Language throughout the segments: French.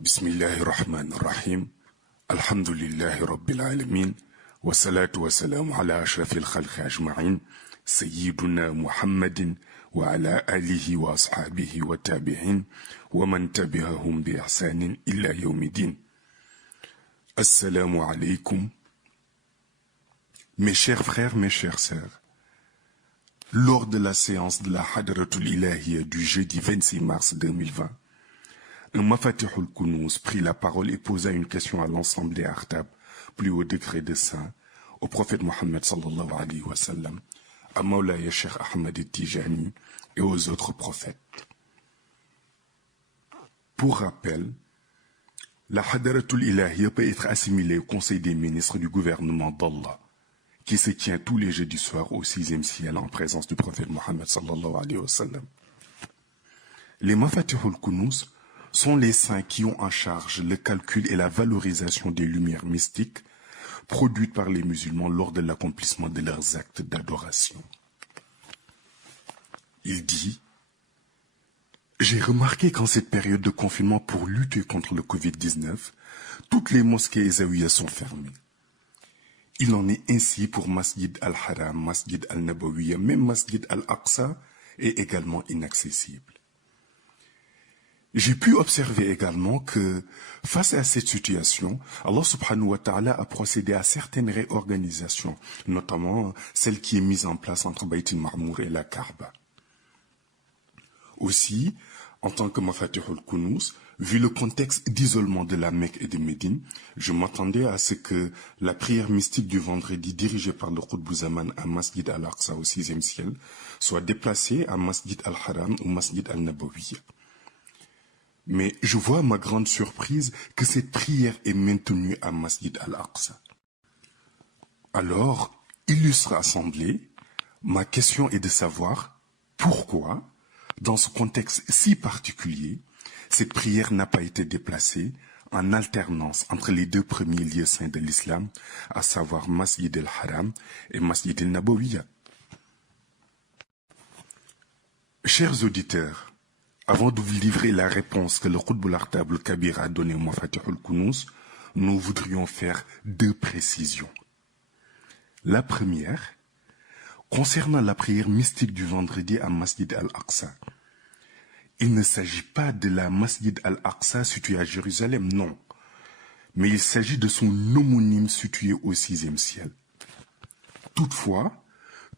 بسم الله الرحمن الرحيم الحمد لله رب العالمين والصلاة والسلام على أشرف الخلق أجمعين سيدنا محمد وعلى آله وأصحابه والتابعين ومن تبعهم بإحسان إلى يوم الدين. Assalamu alaikum. Mes chers frères, mes chères sœurs, lors de la séance de la Hadratul Ilahiyya du jeudi 26 mars 2020, un Mafatihul Kunuz prit la parole et posa une question à l'ensemble des Artab, plus haut degré de saint, au prophète Mohammed sallallahu alayhi wa sallam, à Mawlaya Cheikh Ahmed Tijani et aux autres prophètes. Pour rappel, la Hadratul Ilahiyya peut être assimilée au Conseil des ministres du gouvernement d'Allah, qui se tient tous les jeudis soirs au 6e ciel en présence du prophète Mohammed sallallahu alayhi wa sallam. Les Mafatihul Kunuz sont les saints qui ont en charge le calcul et la valorisation des lumières mystiques produites par les musulmans lors de l'accomplissement de leurs actes d'adoration. Il dit: j'ai remarqué qu'en cette période de confinement pour lutter contre le Covid-19, toutes les mosquées et zawiyas sont fermées. Il en est ainsi pour Masjid al-Haram, Masjid al-Nabawiyya, même Masjid al-Aqsa est également inaccessible. J'ai pu observer également que, face à cette situation, Allah subhanahu wa ta'ala a procédé à certaines réorganisations, notamment celle qui est mise en place entre Bayt al-Ma'mour et la Kaaba. Aussi, en tant que Mafatihul Kunuz, vu le contexte d'isolement de la Mecque et de Médine, je m'attendais à ce que la prière mystique du vendredi dirigée par le Qutb Zaman à Masjid al-Aqsa au 6e ciel soit déplacée à Masjid al-Haram ou Masjid al-Nabawiyya. Mais je vois à ma grande surprise que cette prière est maintenue à Masjid al-Aqsa. Alors, illustre assemblée, ma question est de savoir pourquoi, dans ce contexte si particulier, cette prière n'a pas été déplacée en alternance entre les deux premiers lieux saints de l'islam, à savoir Masjid al-Haram et Masjid al-Nabawiyya. Chers auditeurs, avant de vous livrer la réponse que le Qutb al-Artab al-Kabir a donnée au Mafatihul Kunuz, nous voudrions faire deux précisions. La première, concernant la prière mystique du vendredi à Masjid al-Aqsa. Il ne s'agit pas de la Masjid al-Aqsa située à Jérusalem, non. Mais il s'agit de son homonyme situé au 6e ciel. Toutefois,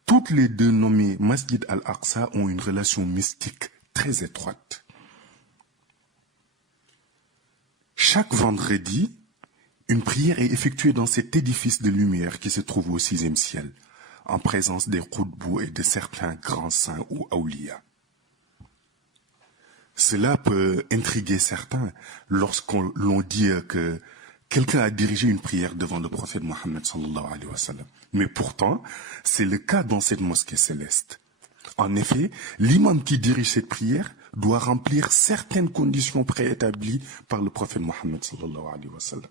toutes les deux nommées Masjid al-Aqsa ont une relation mystique très étroite. Chaque vendredi, une prière est effectuée dans cet édifice de lumière qui se trouve au 6e ciel, en présence des Qutbous et de certains grands saints ou awliya. Cela peut intriguer certains lorsqu'on dit que quelqu'un a dirigé une prière devant le prophète Mohammed sallallahu alayhi wa sallam. Mais pourtant, c'est le cas dans cette mosquée céleste. En effet, l'imam qui dirige cette prière doit remplir certaines conditions préétablies par le prophète Mohammed sallallahu alayhi wa sallam.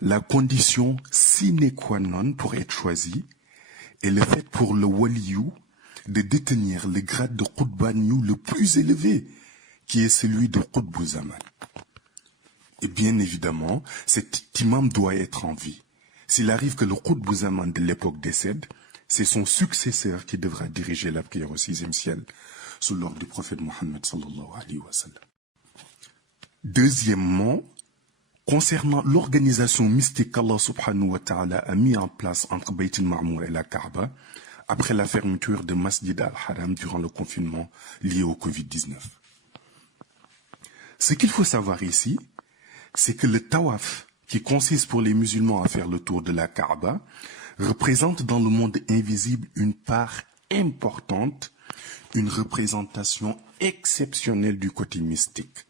La condition sine qua non pour être choisi est le fait pour le waliyou de détenir le grade de Qutbaniou le plus élevé, qui est celui de Qutb Zaman. Et bien évidemment, cet imam doit être en vie. S'il arrive que le Qutb Zaman de l'époque décède, c'est son successeur qui devra diriger la prière au 6e ciel, sous l'ordre du prophète Mohammed sallallahu alayhi wa sallam. Deuxièmement, concernant l'organisation mystique qu'Allah subhanahu wa ta'ala a mis en place entre Bayt al-Ma'mour et la Kaaba, après la fermeture de Masjid al-Haram durant le confinement lié au Covid-19. Ce qu'il faut savoir ici, c'est que le tawaf, qui consiste pour les musulmans à faire le tour de la Kaaba, représente dans le monde invisible une part importante, une représentation exceptionnelle du côté mystique.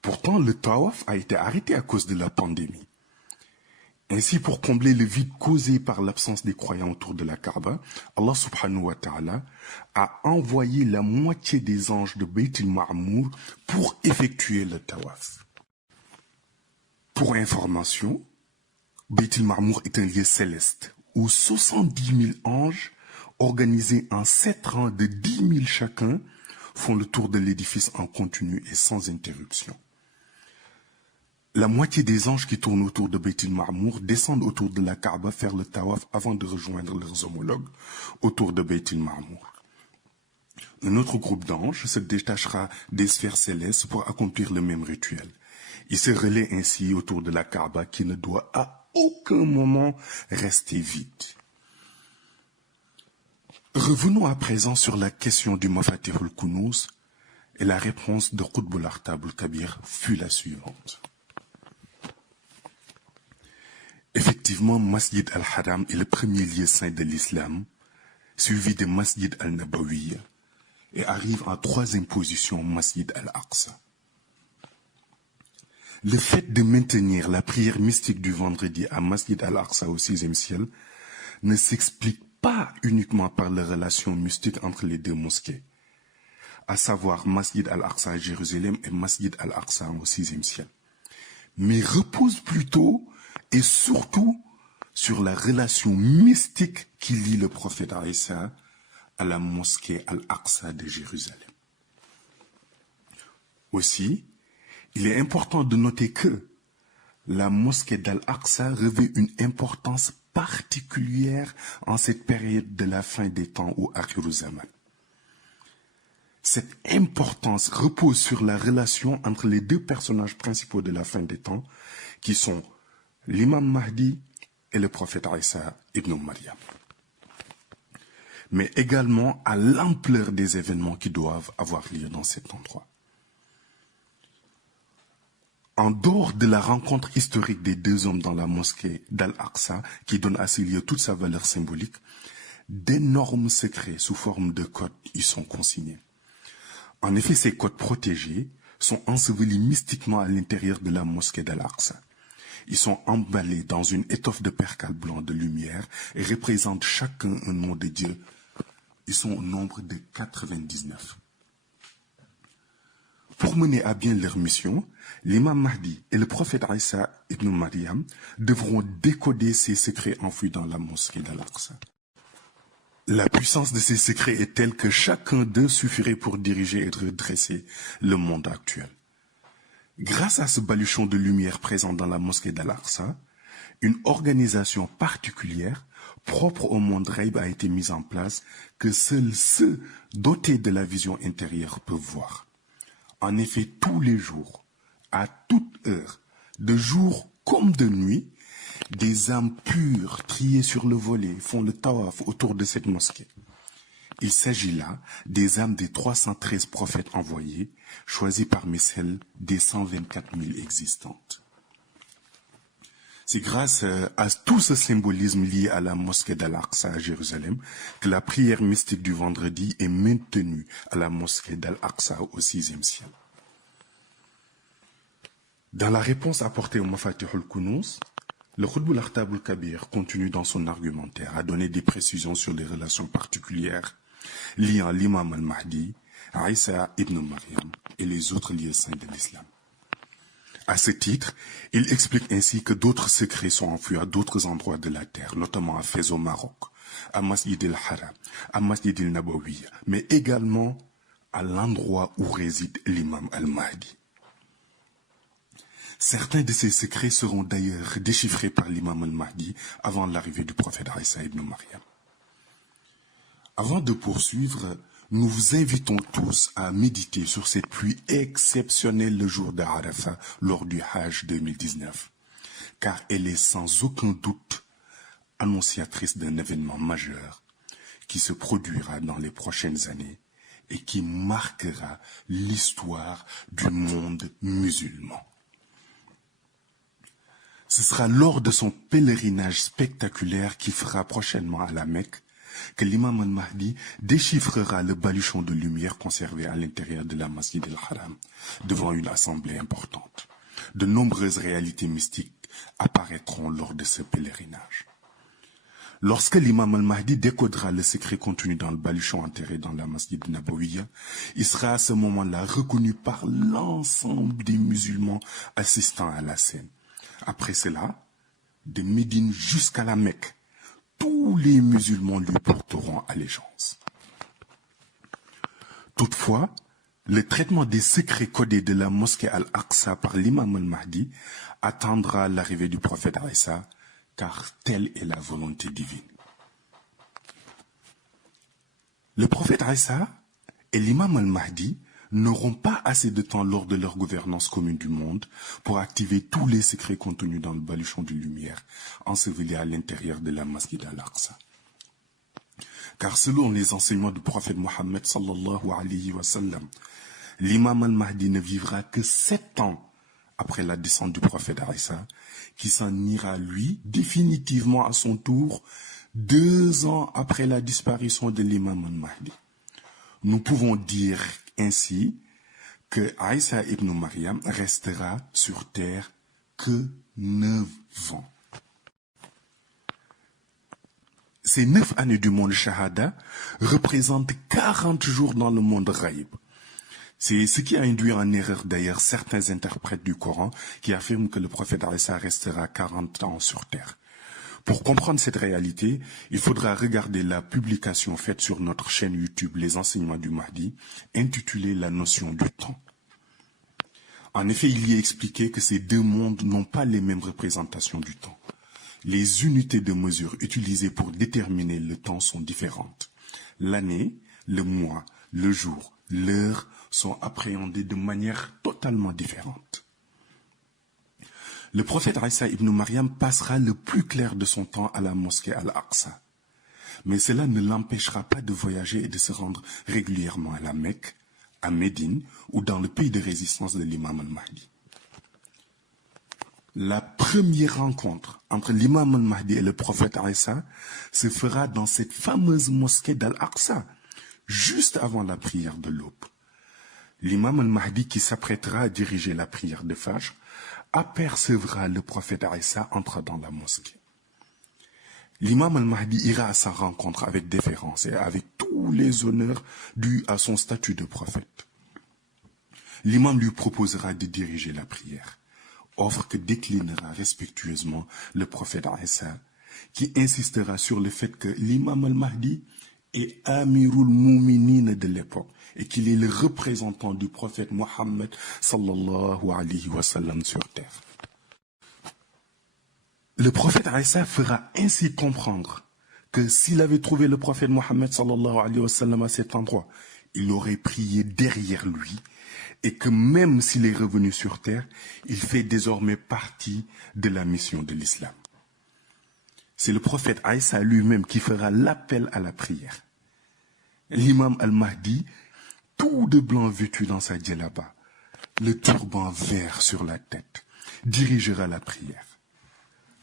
Pourtant, le tawaf a été arrêté à cause de la pandémie. Ainsi, pour combler le vide causé par l'absence des croyants autour de la Kaaba, Allah subhanahu wa ta'ala a envoyé la moitié des anges de Bayt al-Ma'mour pour effectuer le tawaf. Pour information, Bayt al-Ma'mour est un lieu céleste où 70 000 anges, organisés en 7 rangs de 10 000 chacun, font le tour de l'édifice en continu et sans interruption. La moitié des anges qui tournent autour de Beit el-Ma'mour descendent autour de la Kaaba faire le tawaf avant de rejoindre leurs homologues autour de Beit el-Ma'mour. Un autre groupe d'anges se détachera des sphères célestes pour accomplir le même rituel. Il se relaie ainsi autour de la Kaaba qui ne doit à aucun moment rester vide. Revenons à présent sur la question du Mafatih al-Kunuz et la réponse de Qutb al-Akhtab al-Kabir fut la suivante. Effectivement, Masjid al-Haram est le premier lieu saint de l'islam, suivi de Masjid al-Nabawi, et arrive en troisième position Masjid al-Aqsa. Le fait de maintenir la prière mystique du vendredi à Masjid al-Aqsa au 6e ciel ne s'explique pas uniquement par la relation mystique entre les deux mosquées, à savoir Masjid al-Aqsa à Jérusalem et Masjid al-Aqsa au 6e ciel, mais repose plutôt et surtout sur la relation mystique qui lie le prophète Aïssa à la mosquée Al-Aqsa de Jérusalem. Aussi, il est important de noter que la mosquée d'Al-Aqsa revêt une importance particulière en cette période de la fin des temps ou Akhiru Zaman. Cette importance repose sur la relation entre les deux personnages principaux de la fin des temps, qui sont l'imam Mahdi et le prophète Aïssa ibn Maryam. Mais également à l'ampleur des événements qui doivent avoir lieu dans cet endroit. En dehors de la rencontre historique des deux hommes dans la mosquée d'Al-Aqsa, qui donne à ce lieu toute sa valeur symbolique, d'énormes secrets sous forme de codes y sont consignés. En effet, ces codes protégés sont ensevelis mystiquement à l'intérieur de la mosquée d'Al-Aqsa. Ils sont emballés dans une étoffe de percale blanc de lumière et représentent chacun un nom de Dieu. Ils sont au nombre de 99. Pour mener à bien leur mission, l'imam Mahdi et le prophète Aïssa ibn Maryam devront décoder ces secrets enfouis dans la mosquée d'Al-Aqsa. La puissance de ces secrets est telle que chacun d'eux suffirait pour diriger et redresser le monde actuel. Grâce à ce baluchon de lumière présent dans la mosquée d'Al-Aqsa, une organisation particulière, propre au monde Ghaib, a été mise en place que seuls ceux dotés de la vision intérieure peuvent voir. En effet, tous les jours, à toute heure, de jour comme de nuit, des âmes pures, triées sur le volet, font le tawaf autour de cette mosquée. Il s'agit là des âmes des 313 prophètes envoyés, choisis parmi celles des 124 000 existantes. C'est grâce à tout ce symbolisme lié à la mosquée d'Al-Aqsa à Jérusalem que la prière mystique du vendredi est maintenue à la mosquée d'Al-Aqsa au 6e ciel. Dans la réponse apportée au Mafatih al-Kunuz, le Qutb al-Akhtab al-Kabir continue dans son argumentaire à donner des précisions sur les relations particulières liant l'imam al-Mahdi, Aïssa ibn Maryam et les autres lieux saints de l'islam. À ce titre, il explique ainsi que d'autres secrets sont enfouis à d'autres endroits de la terre, notamment à Fès au Maroc, à Masjid al-Haram, à Masjid al-Nabawi, mais également à l'endroit où réside l'imam al-Mahdi. Certains de ces secrets seront d'ailleurs déchiffrés par l'imam al-Mahdi avant l'arrivée du prophète Aïssa ibn Maryam. Avant de poursuivre, nous vous invitons tous à méditer sur cette pluie exceptionnelle le jour d'Arafat lors du Hajj 2019, car elle est sans aucun doute annonciatrice d'un événement majeur qui se produira dans les prochaines années et qui marquera l'histoire du monde musulman. Ce sera lors de son pèlerinage spectaculaire qui fera prochainement à la Mecque que l'imam al-Mahdi déchiffrera le baluchon de lumière conservé à l'intérieur de la Masjid al-Haram devant une assemblée importante. De nombreuses réalités mystiques apparaîtront lors de ce pèlerinage. Lorsque l'imam al-Mahdi décodera le secret contenu dans le baluchon enterré dans la Masjid Nabawiya, il sera à ce moment-là reconnu par l'ensemble des musulmans assistant à la scène. Après cela, de Médine jusqu'à la Mecque, tous les musulmans lui porteront allégeance. Toutefois, Le traitement des secrets codés de la mosquée Al-Aqsa par l'imam al-Mahdi attendra l'arrivée du prophète Isa, car telle est la volonté divine. Le prophète Isa et l'imam al-Mahdi n'auront pas assez de temps lors de leur gouvernance commune du monde pour activer tous les secrets contenus dans le baluchon de lumière enseveli à l'intérieur de la mosquée d'Al-Aqsa. Car selon les enseignements du prophète Mohammed sallallahu alayhi wa sallam, l'imam al-Mahdi ne vivra que 7 ans après la descente du prophète Isa, qui s'en ira lui définitivement à son tour 2 ans après la disparition de l'imam al-Mahdi. Nous pouvons dire ainsi que Isa ibn Maryam restera sur terre que 9 ans. Ces 9 années du monde Shahada représentent 40 jours dans le monde Ghaib. C'est ce qui a induit en erreur d'ailleurs certains interprètes du Coran qui affirment que le prophète Isa restera 40 ans sur terre. Pour comprendre cette réalité, il faudra regarder la publication faite sur notre chaîne YouTube Les Enseignements du Mahdi, intitulée La notion du temps. En effet, il y est expliqué que ces deux mondes n'ont pas les mêmes représentations du temps. Les unités de mesure utilisées pour déterminer le temps sont différentes. L'année, le mois, le jour, l'heure sont appréhendés de manière totalement différente. Le prophète Isa ibn Maryam passera le plus clair de son temps à la mosquée Al-Aqsa. Mais cela ne l'empêchera pas de voyager et de se rendre régulièrement à la Mecque, à Médine ou dans le pays de résistance de l'imam al-Mahdi. La première rencontre entre l'imam al-Mahdi et le prophète Isa se fera dans cette fameuse mosquée d'Al-Aqsa, juste avant la prière de l'aube. L'imam al-Mahdi qui s'apprêtera à diriger la prière de Fajr apercevra le prophète Isa entrer dans la mosquée. L'imam al-Mahdi ira à sa rencontre avec déférence et avec tous les honneurs dus à son statut de prophète. L'imam lui proposera de diriger la prière, offre que déclinera respectueusement le prophète Isa, qui insistera sur le fait que l'imam al-Mahdi est Amirul Mouminin de l'époque et qu'il est le représentant du prophète Mohammed sallallahu alayhi wa sallam sur terre. Le prophète Isa fera ainsi comprendre que s'il avait trouvé le prophète Mohammed sallallahu alayhi wa sallam à cet endroit, il aurait prié derrière lui et que même s'il est revenu sur terre, il fait désormais partie de la mission de l'islam. C'est le prophète Isa lui-même qui fera l'appel à la prière. L'imam al-Mahdi, tout de blanc vêtu dans sa djellaba, le turban vert sur la tête, dirigera la prière.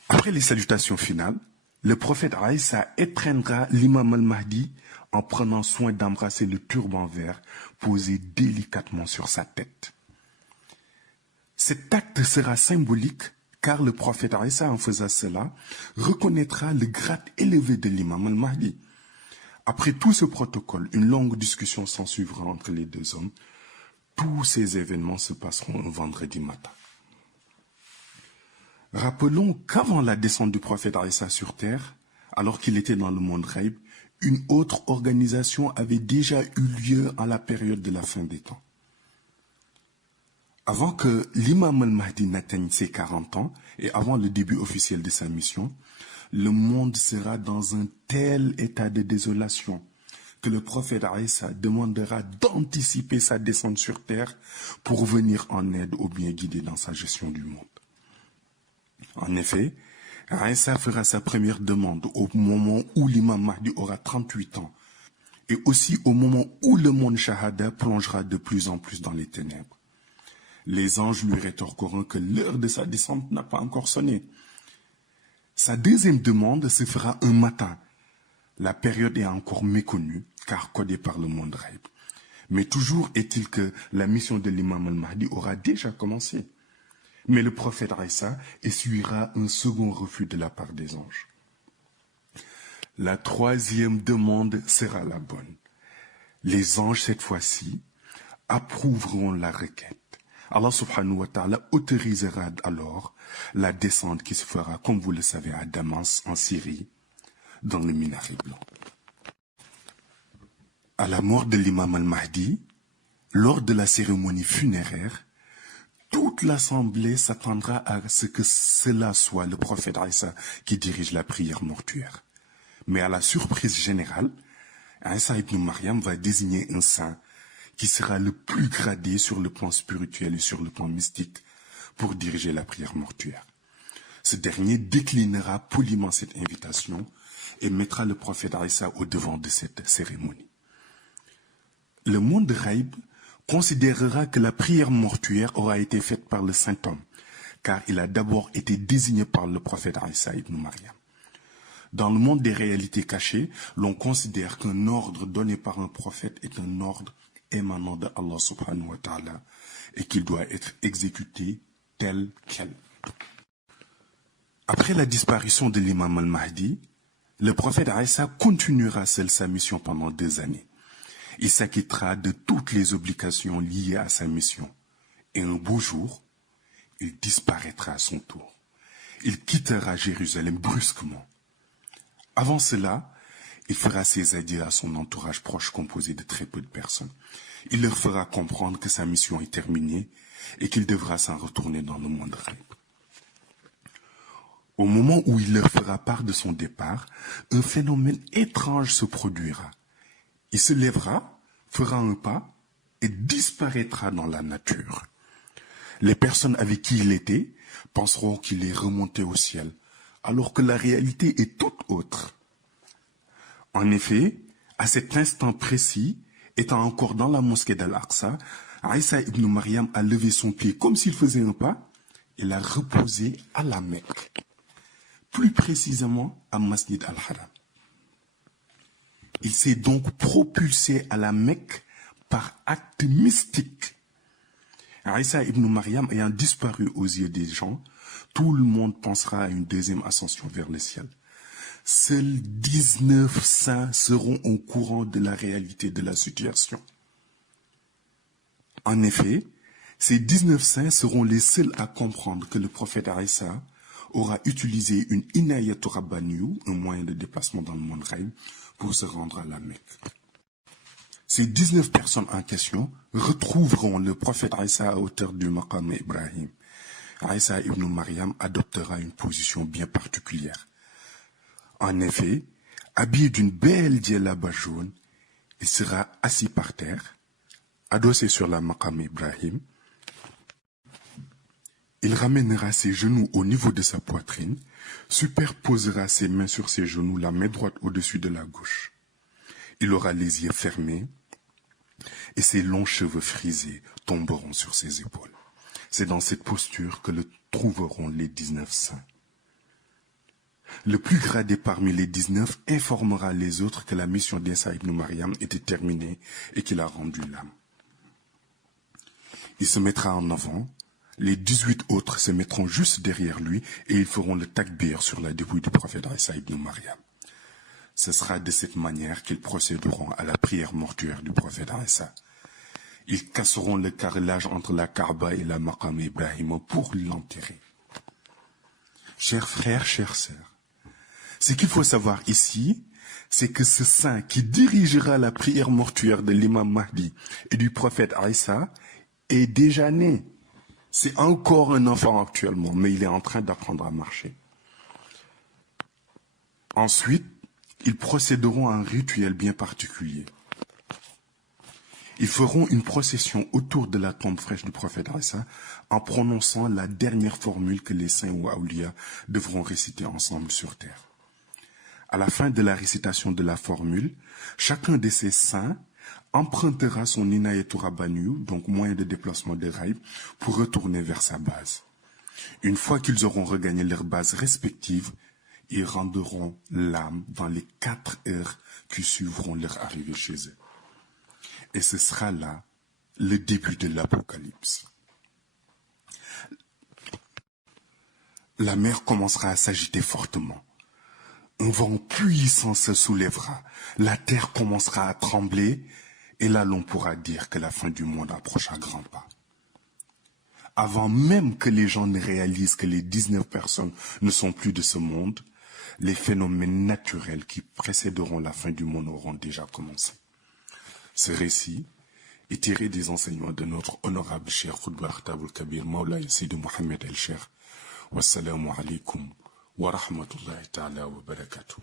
Après les salutations finales, le prophète Isa étreindra l'imam al-Mahdi en prenant soin d'embrasser le turban vert posé délicatement sur sa tête. Cet acte sera symbolique car le prophète Isa, en faisant cela, reconnaîtra le grade élevé de l'imam al-Mahdi. Après tout ce protocole, une longue discussion s'ensuivra entre les deux hommes. Tous ces événements se passeront un vendredi matin. Rappelons qu'avant la descente du prophète Isa sur terre, alors qu'il était dans le monde Ghaib, une autre organisation avait déjà eu lieu à la période de la fin des temps. Avant que l'imam al-Mahdi n'atteigne ses 40 ans et avant le début officiel de sa mission, le monde sera dans un tel état de désolation que le prophète Isa demandera d'anticiper sa descente sur terre pour venir en aide aux bien guidés dans sa gestion du monde. En effet, Isa fera sa première demande au moment où l'imam Mahdi aura 38 ans et aussi au moment où le monde Shahada plongera de plus en plus dans les ténèbres. Les anges lui rétorqueront que l'heure de sa descente n'a pas encore sonné. Sa deuxième demande se fera un matin. La période est encore méconnue, car codée par le monde Ghaib. Mais toujours est-il que la mission de l'imam al-Mahdi aura déjà commencé. Mais le prophète Isa essuiera un second refus de la part des anges. La troisième demande sera la bonne. Les anges, cette fois-ci, approuveront la requête. Allah subhanahu wa ta'ala autorisera alors la descente qui se fera, comme vous le savez, à Damas, en Syrie, dans le minaret blanc. À la mort de l'imam al-Mahdi, Lors de la cérémonie funéraire, toute l'assemblée s'attendra à ce que cela soit le prophète Isa qui dirige la prière mortuaire. Mais à la surprise générale, Isa ibn Maryam va désigner un saint qui sera le plus gradé sur le plan spirituel et sur le plan mystique pour diriger la prière mortuaire. Ce dernier déclinera poliment cette invitation et mettra le prophète Isa au devant de cette cérémonie. Le monde de Ghaib considérera que la prière mortuaire aura été faite par le saint homme, car il a d'abord été désigné par le prophète Isa ibn Maryam. Dans le monde des réalités cachées, l'on considère qu'un ordre donné par un prophète est un ordre émanant de Allah subhanahu wa ta'ala et qu'il doit être exécuté tel quel. Après la disparition de l'imam al-Mahdi, le prophète Isa continuera seul sa mission pendant 2 années. Il s'acquittera de toutes les obligations liées à sa mission. Et un beau jour, il disparaîtra à son tour. Il quittera Jérusalem brusquement. Avant cela, il fera ses adieux à son entourage proche composé de très peu de personnes. Il leur fera comprendre que sa mission est terminée et qu'il devra s'en retourner dans le monde réel. Au moment où il leur fera part de son départ, un phénomène étrange se produira. Il se lèvera, fera un pas et disparaîtra dans la nature. Les personnes avec qui il était penseront qu'il est remonté au ciel, alors que la réalité est toute autre. En effet, à cet instant précis, étant encore dans la mosquée d'Al-Aqsa, Isa ibn Maryam a levé son pied comme s'il faisait un pas et l'a reposé à la Mecque, plus précisément à Masjid al-Haram. Il s'est donc propulsé à la Mecque par acte mystique. Isa ibn Maryam ayant disparu aux yeux des gens, tout le monde pensera à une deuxième ascension vers le ciel. Seuls 19 saints seront au courant de la réalité de la situation. En effet, ces 19 saints seront les seuls à comprendre que le prophète Isa aura utilisé une inayatu rabbaniyu, un moyen de déplacement dans le monde réel, pour se rendre à la Mecque. Ces 19 personnes en question retrouveront le prophète Isa à hauteur du maqam Ibrahim. Isa ibn Maryam adoptera une position bien particulière. En effet, habillé d'une belle djellaba jaune, il sera assis par terre, adossé sur la maqam Ibrahim. Il ramènera ses genoux au niveau de sa poitrine, superposera ses mains sur ses genoux, la main droite au-dessus de la gauche. Il aura les yeux fermés et ses longs cheveux frisés tomberont sur ses épaules. C'est dans cette posture que le trouveront les 19 saints. Le plus gradé parmi les 19 informera les autres que la mission d'Isa ibn Maryam était terminée et qu'il a rendu l'âme. Il se mettra en avant, les 18 autres se mettront juste derrière lui et ils feront le takbir sur la dépouille du prophète Isa ibn Maryam. Ce sera de cette manière qu'ils procéderont à la prière mortuaire du prophète Isa. Ils casseront le carrelage entre la Kaaba et la maqam Ibrahim pour l'enterrer. Chers frères, chères sœurs, ce qu'il faut savoir ici, c'est que ce saint qui dirigera la prière mortuaire de l'imam Mahdi et du prophète Isa est déjà né. C'est encore un enfant actuellement, mais il est en train d'apprendre à marcher. Ensuite, ils procéderont à un rituel bien particulier. Ils feront une procession autour de la tombe fraîche du prophète Isa en prononçant la dernière formule que les saints ou awliya devront réciter ensemble sur terre. À la fin de la récitation de la formule, chacun de ces saints empruntera son inayatu rabbaniyu, donc moyen de déplacement de Ghaib, pour retourner vers sa base. Une fois qu'ils auront regagné leur base respective, ils rendront l'âme dans les 4 heures qui suivront leur arrivée chez eux. Et ce sera là le début de l'Apocalypse. La mer commencera à s'agiter fortement. Un vent puissant se soulèvera. La terre commencera à trembler. Et là, l'on pourra dire que la fin du monde approche à grands pas. Avant même que les gens ne réalisent que les 19 personnes ne sont plus de ce monde, les phénomènes naturels qui précéderont la fin du monde auront déjà commencé. Ce récit et tirer des enseignements de notre honorable Cheikh Khutb Akhtab al-Kabir, Mawlaya Sidi Mohamed El-Cheikh. Wassalamu alaikum wa rahmatullahi ta'ala wa barakatuh.